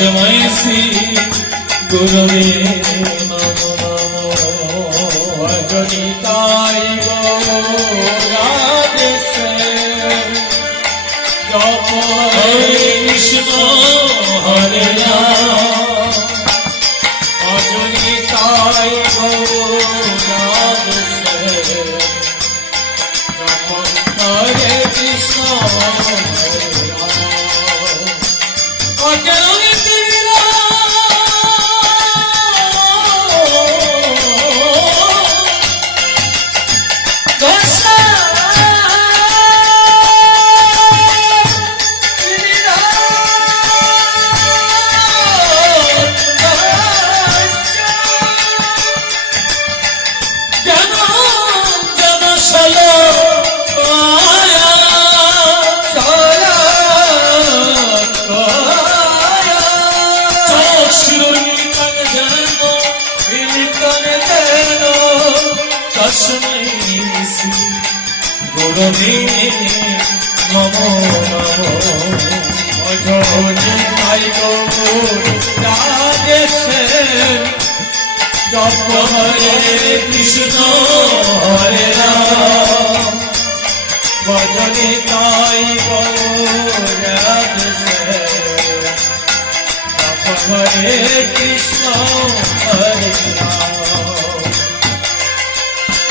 তস্মৈ শ্রী গুরবে নমো ভজনিতাই জপ কৃষ্ণ হরে রাম ভজনিতাই হরে কৃষ্ণ হরে শ্রী গুরবে নমো নমো হরে কৃষ্ণ হরে রাম। ভজনে তাই হরে কৃষ্ণ হরে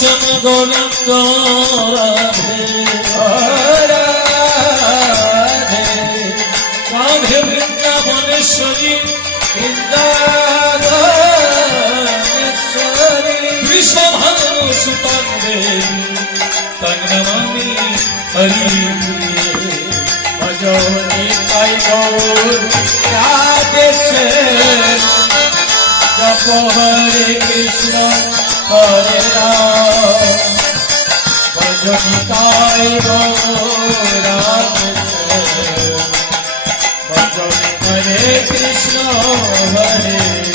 নমো ভক্তকাঞ্চন গৌরাঙ্গ রাধে। রাধে। বৃন্দাবনেশ্বরী বিশ্বভানু সুতং দেবী তং নমামি হরি ভজনে তাই গৌর রাধেশে জপ হরে কৃষ্ণ। রাম ভজনে রাধেশে ভজনে হরে কৃষ্ণ হরে।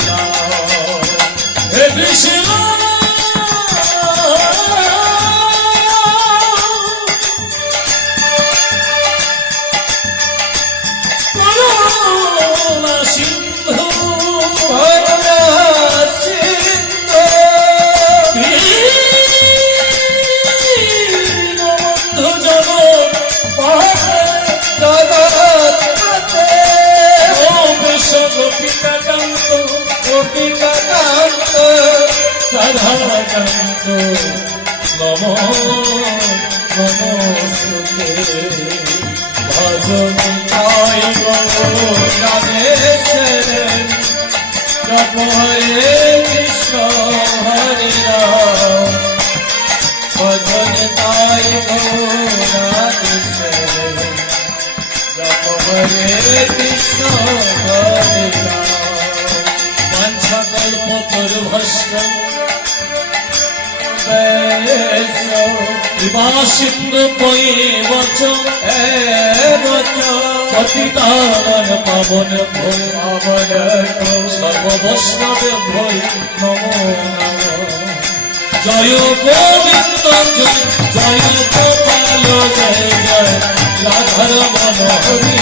রাধাকান্ত নম নমস্তে ভজন তাই জপ হরে কৃষ্ণ হরে রাম ভজন তাই জপ হরে কৃষ্ণ হরে রাম মঞ্চকল্পতরুভস্য বেশ কৃপা সিন্ধু পয়েবচ পতিতানন পাবন ভৈ সর্ববৈষ্ণবে ভৈ নমো নমঃ জয় গোবিন্দ জয় জয় গোপাল জয় জয় রাধার মন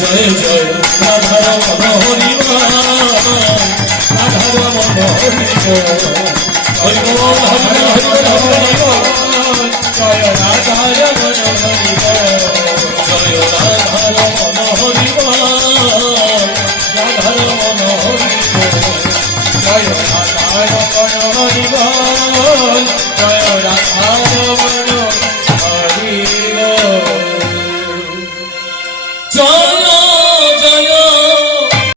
জয় জয় রাধা রমন হরি রাধা রমন হরি হরি বল হরি হরি হরি জয় রাধা রমন হরি জয় রাধা রমন হরি রাধা রমন হরি জয় রাধা রমন হরি জয় রাধা রমন